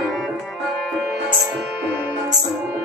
Thank you.